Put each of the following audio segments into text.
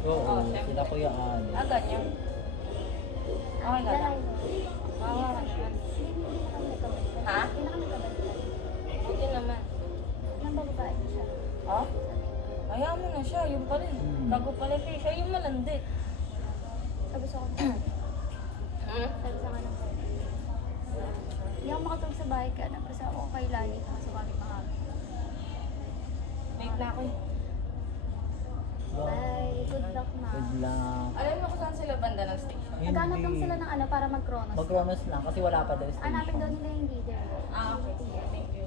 Oo, syempre. sila Kuya Ali. Ah, ganyan. Okay ka lang. Mawa ka naman. Hindi na kami nagkabalikan. Ha? Hindi na kami nagkabalikan. Buti naman. Nang bababae na siya. Ha? Ayaw mo na siya, yung pa rin. Gago pala siya, yung malandi. Sabi sa akin, Hmm? sabi sa akin, hindi ako makatulog sa bahay ka. Napasa ako kay Lani. Kasi kami mahami. Late na ako eh. Bye. Good luck na. Good luck. Alam mo kung saan sila banda ng station? Naghanap lang sila ng ano para mag-chronos. Mag-Kronos lang kasi wala pa daw station. Hanapin daw nila yung leader. Ah, okay. Sige, thank you.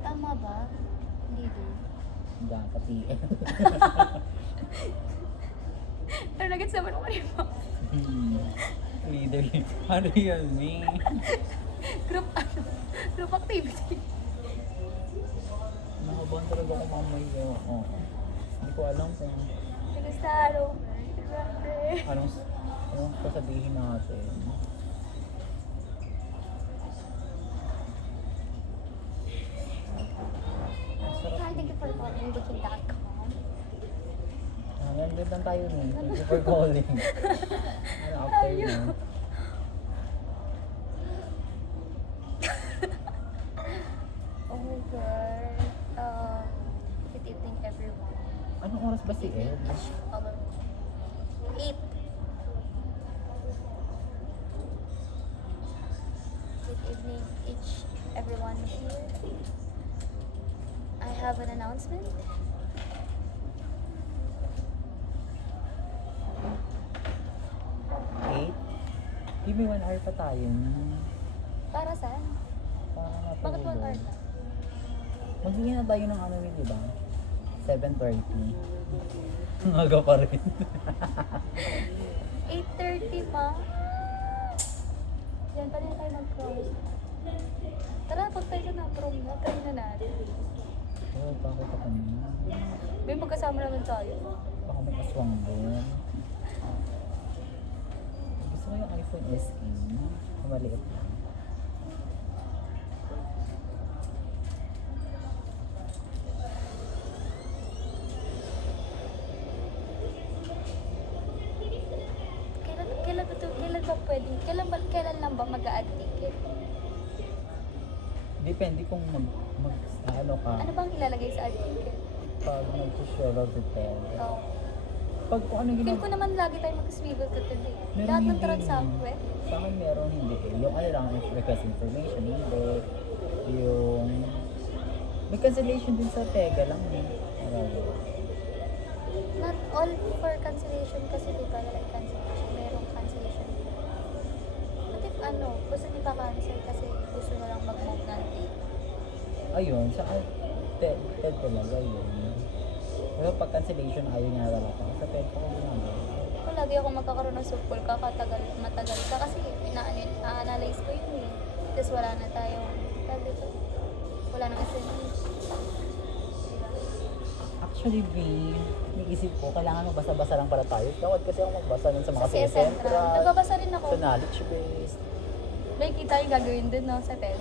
Tama ba? Leader. Dapat TL. Pero nagets naman ako rin mo. Leader. Ano yan, me? Group ano? Group activity. Nakabahan talaga ako mamaya. Oo. Hindi ko alam kung Nagastaro. anong sasabihin natin. Masarap. Hi, thank you for calling booking.com. Nandun lang tayo ni. Thank you for calling. Ano after Ayaw. no? Oh my god. Good evening everyone. Anong oras ba si Ed? 8. Good evening everyone here. I have an announcement. Eight? Give me 1 hour pa tayo. Para saan? Para Bakit 1 hour matulog. na? Maghingi na tayo ng ano yun, di ba? 7:30. Ang aga pa rin. 8:30 pa? Yan, pwede na tayo mag-cross. Tara, pag tayo na prom na, try na natin. Oo, bakit ako na? May magkasama naman tayo. Baka may aswang doon. Gusto ko yung iPhone SE. Maliit lang. Kailan lang ba mag-a-add ticket? Depende kung ano ka. Ano bang ilalagay sa add ticket? Pag mag-swivel to 10. Oh. Pag kung ano Feel ginagawa. ko naman lagi tayo mag-swivel to today. Meron Lahat ng hindi. transaction. Sa akin meron hindi eh. Yung ano lang, request information, hindi. Yung... May cancellation din sa Pega lang eh. Marami. Not all for cancellation kasi di ba like cancellation, merong cancellation. But if ano, gusto niyo pa-cancel kasi gusto na lang mag-move ng date. Ayun, sa TED talaga yun. Pero pag cancellation, ayaw niya talaga. Sa TED ko ginagawa. Kung lagi ako magkakaroon ng support matagal ka kasi analyze ko yun eh. Tapos wala na tayong, sabi ko, wala nang SMS. Diba? Actually, B, may isip ko, kailangan magbasa-basa lang para tayo. Tawad kasi ako magbasa nun sa mga Sa CS Central. Nagbabasa rin ako. sa knowledge based. May kita yung gagawin dun no, sa 10.